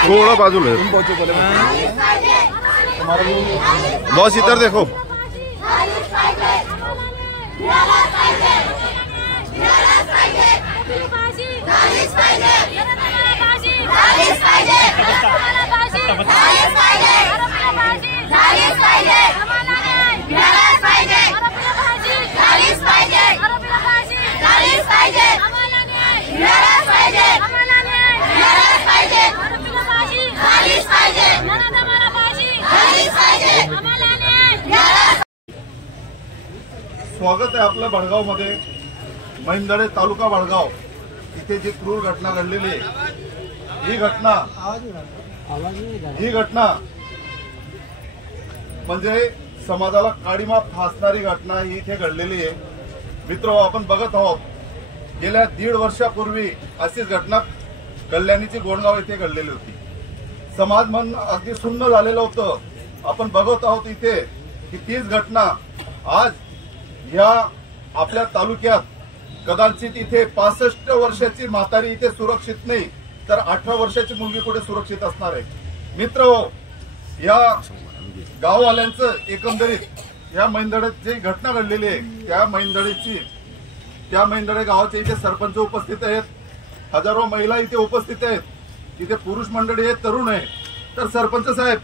थोड़ा बाजूला बॉस, इधर देखो। स्वागत आहे आपलं भडगाव मध्ये। महिंदळे तालुका भडगाव इथे जी क्रूर घटना घडलेली आहे, ही घटना म्हणजे समाजाला काळीमा फासणारी घटना ही इथे घडलेली आहे। मित्र, आपण बघत आहोत गेल्या 1.5 वर्षापूर्वी अशीच घटना कल्याणीची गोंडगाव येथे घडलेली होती। समाज मन अगदी सुन्न झालेलं होतं। आपण बघत आहोत इथे की तीच घटना आज या आपल्या तालुक्यात कदाचित इथे 65 वर्षाची म्हातारी इथे सुरक्षित नाही, तर 18 वर्षाची मुलगी कुठे सुरक्षित असणार आहे? मित्र, या गाववाल्यांचं एकंदरीत या महिंदळ्यात जी घटना घडलेली आहे त्या महिंदळे गावाचे इथे सरपंच उपस्थित आहेत, हजारो महिला इथे उपस्थित आहेत, इथे पुरुष मंडळी आहेत, तरुण आहे। तर सरपंच साहेब,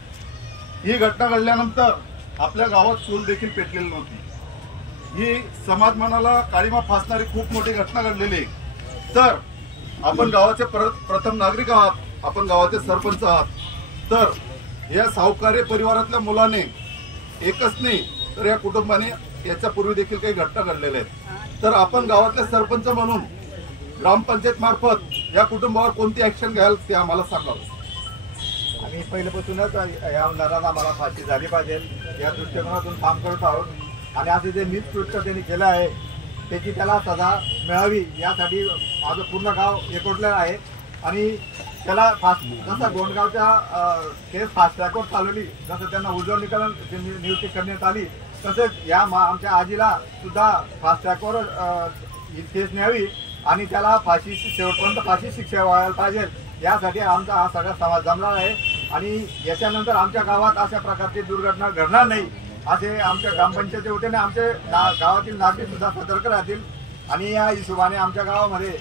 ही घटना घडल्यानंतर आपल्या गावात चूल देखील पेटलेली नव्हती। ही समाज मनाला काळीमा फासणारी खूप मोठी घटना घडलेली आहे। तर आपण गावाचे प्रथम नागरिक आहात, आपण गावाचे सरपंच आहात, तर या सावकारी परिवारातल्या मुलाने एकच नाही तर या कुटुंबाने याच्यापूर्वी देखील काही घटना घडलेल्या आहेत। तर आपण गावातले सरपंच म्हणून ग्रामपंचायत मार्फत या कुटुंबावर कोणती ऍक्शन घ्याल ते आम्हाला सांगावं। आम्ही पहिल्यापासूनच या नराला आम्हाला फाशी झाली पाहिजे या दृष्टिकोनातून काम करत आहोत आणि असे जे निष्कृत्य त्यांनी केलं आहे त्याची त्याला सजा मिळावी यासाठी माझं पूर्ण गाव एकवटलेलं आहे। आणि त्याला जसं गोंडगावच्या केस फास्ट ट्रॅकवर चालवली, जसं त्यांना उजवणीकरण नियुक्ती करण्यात आली, तसेच या आमच्या आजीला सुद्धा फास्ट ट्रॅकवर केस न्यावी आणि त्याला फाशी शेवटपर्यंत फाशी शिक्षा व्हायला पाहिजे यासाठी आमचा हा सगळा समाज जमला आहे। आणि याच्यानंतर आमच्या गावात अशा प्रकारची दुर्घटना घडणार नाही असे आमच्या ग्रामपंचायतीच्या वतीने आमचे गावातील नागरिक सुद्धा सतर्क राहतील। आणि या हिशोबाने आमच्या गावामध्ये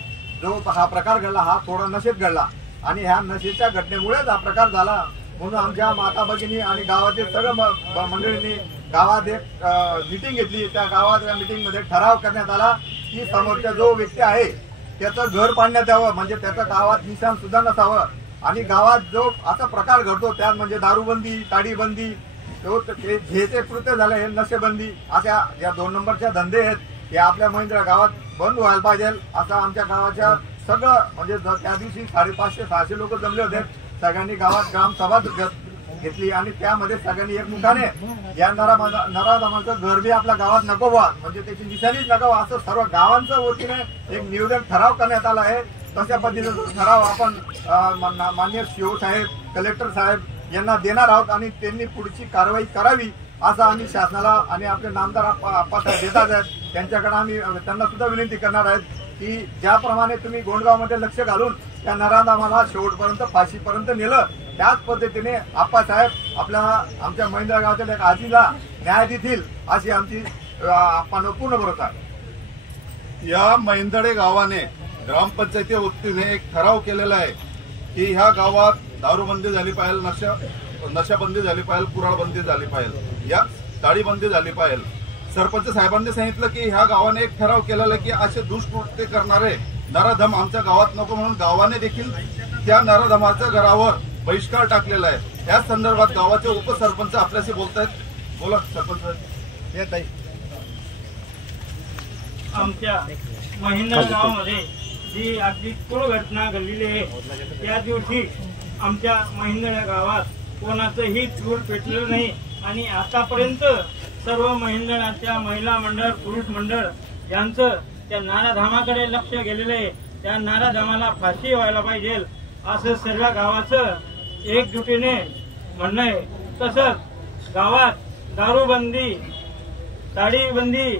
जो हा प्रकार घडला हा थोडा नशेत घडला आणि ह्या नशेच्या घटनेमुळेच हा प्रकार झाला, म्हणून आमच्या माता भगिनी आणि गावातील सर्व मंडळींनी गावात एक मीटिंग घेतली। त्या गावात या मीटिंगमध्ये ठराव करण्यात आला की समोरचा जो व्यक्ती आहे त्याचं घर पाडण्यात यावं, म्हणजे त्याचं गावात निशाण सुद्धा नसावं। आणि गावात जो असा प्रकार घडतो त्यात म्हणजे दारूबंदी, ताडीबंदी, जे कृत्य झालं हे नशेबंदी, अशा या 2 नंबरच्या धंदे आहेत हे आपल्या महिंद्रा गावात बंद व्हायला पाहिजे असं आमच्या गावाच्या सगळं म्हणजे त्या दिवशी 550-600 लोक जमले होते। सगळ्यांनी गावात ग्रामसभा घेतली आणि त्यामध्ये सगळ्यांनी एकमुखाने या नराधमाचं घर बी आपल्या गावात नको व्हा, म्हणजे त्याची निशाणीच नको व्हा असं सर्व गावांच्या वतीने एक निवेदन ठराव करण्यात आला आहे। तशा पद्धतीचा ठराव आपण माननीय सीओ साहेब, कलेक्टर साहेब यांना देणार आहोत आणि त्यांनी पुढची कारवाई करावी असं आम्ही शासनाला आणि आपले नामदार आप्पासाहेब देतात आहेत त्यांच्याकडे आम्ही त्यांना सुद्धा विनंती करणार आहेत की ज्याप्रमाणे तुम्ही गोंडगावमध्ये लक्ष घालून त्या नराधमाला शेवटपर्यंत फाशीपर्यंत नेलं, त्याच पद्धतीने आप्पासाहेब आमच्या महिंद्रा गावाच्या एक आजीला न्याय देतील अशी आमची आपण पूर्ण भरोसा आहे। या महिंदळे गावाने ग्रामपंचायतीच्या वतीने एक ठराव केलेला आहे की ह्या गावात दारूबंदी झाली पाहिजे, नशाबंदी झाली पाहिजे, कुऱ्हाडबंदी झाली पाहिजे, या ताळीबंदी झाली पाहिजे। सरपंच साहेबांनी सांगितलं की ह्या गावाने एक ठराव केलेला आहे की असे दुष्कृत्य करणारे नराधम आमच्या गावात नको, म्हणून गावाने देखील त्या नराधमाच्या घरावर बहिष्कार टाकलेला आहे। या संदर्भात गावाचे उपसरपंच आपल्याशी बोलतायत, बोला सरपंच। येत आहे आमच्या महिंद्रा गावामध्ये जी अगदी क्रूर घटना घडलेली आहे त्या दिवशी आमच्या महिंद्रा गावात कोणाचंही चूल पेटलेलं नाही आणि आतापर्यंत सर्व महिंद्राच्या महिला मंडळ, पुरुष मंडळ यांचं त्या नाराधामाकडे लक्ष गेलेलं आहे। त्या नाराधामाला फाशी व्हायला पाहिजे असं सर्व गावाचं एकजुटीने म्हणणं आहे। तसंच गावात दारूबंदी, ताडीबंदी,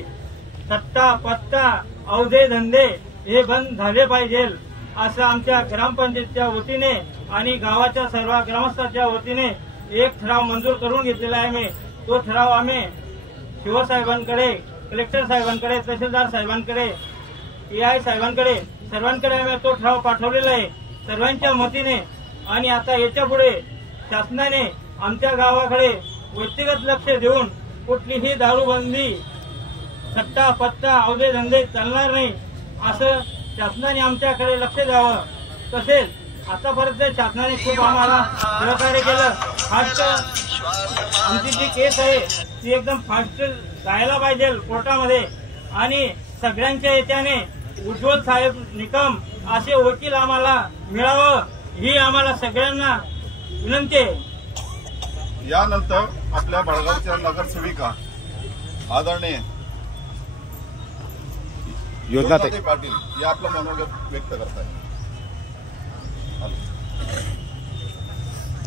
सट्टा पत्ता, अवधे धंदे हे बंद झाले पाहिजे असं आमच्या ग्रामपंचायतच्या वतीने आणि गावाच्या सर्व ग्रामस्थांच्या वतीने एक ठराव मंजूर करून घेतलेला आहे. तो ठराव आम्ही शिवसाहेबांकडे, कलेक्टर साहेबांकडे, तहसीलदार साहेबांकडे, EI साहेबांकडे, सर्वांकडे आम्ही तो ठराव पाठवलेला आहे सर्वांच्या मतीने. आणि आता याच्या पुढे शासनाने आमच्या गावाकडे व्यक्तिगत लक्ष देऊन कुठलीही दारूबंदी, सट्टा पत्ता, अवघे धंदे चालणार नाही असं शासनाने आमच्याकडे लक्ष द्यावं. तसेच आतापर्यंत शासनाने खूप आम्हाला सहकार्य केलं. फास्ट आमची जी केस आहे ती एकदम फास्ट जायला पाहिजे कोर्टामध्ये आणि सगळ्यांच्या याच्याने उज्ज्वल साहेब निकम असे वकील आम्हाला मिळावं ही आम्हाला सगळ्यांना विनंती आहे. यानंतर आपल्या बळगावच्या नगरसेविका आदरणीय योजनाताई पाटील या आपलं मनोगत व्यक्त करताय.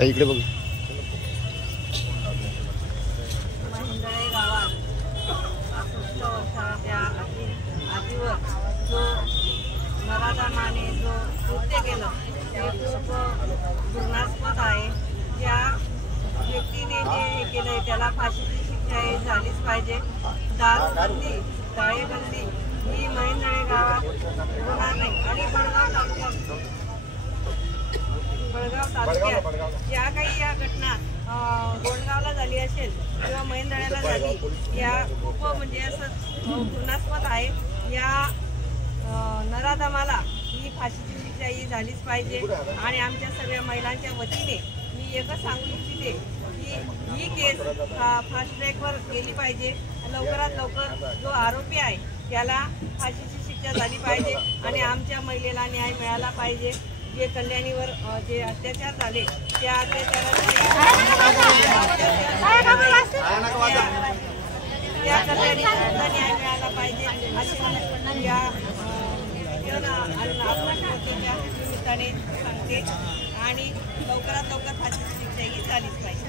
इकडे बघू. महिंदळे गावात 65 वर्षाच्या आधीवर जो नराधमाने जो कृत्य केलं ते खूप घृणास्पद आहे. त्या व्यक्तीने जे हे केलंय त्याला फाशीची शिक्षा ही झालीच पाहिजे. दारूबंदी, ताळेबंदी ही महिंदळे गावात होणार नाही. आणि बळगाव तालुक्यात ज्या काही या घटना गोंडगावला झाली असेल किंवा महिंदळ्याला झाली या खूप म्हणजे असं घृणास्पद आहे. या नराधमाला ही फाशीची शिक्षा ही झालीच पाहिजे. आणि आमच्या सगळ्या महिलांच्या वतीने मी एकच सांगू इच्छिते की ही केस फास्ट ट्रॅकवर गेली पाहिजे. लवकरात लवकर जो आरोपी आहे त्याला फाशीची शिक्षा झाली पाहिजे आणि आमच्या महिलेला न्याय मिळाला पाहिजे. जे कल्याणीवर जे अत्याचार झाले त्या अत्याचाराला न्याय मिळाला पाहिजे अशी या निमित्ताने सांगते. आणि लवकरात लवकर फाशीची शिक्षा ही झालीच पाहिजे.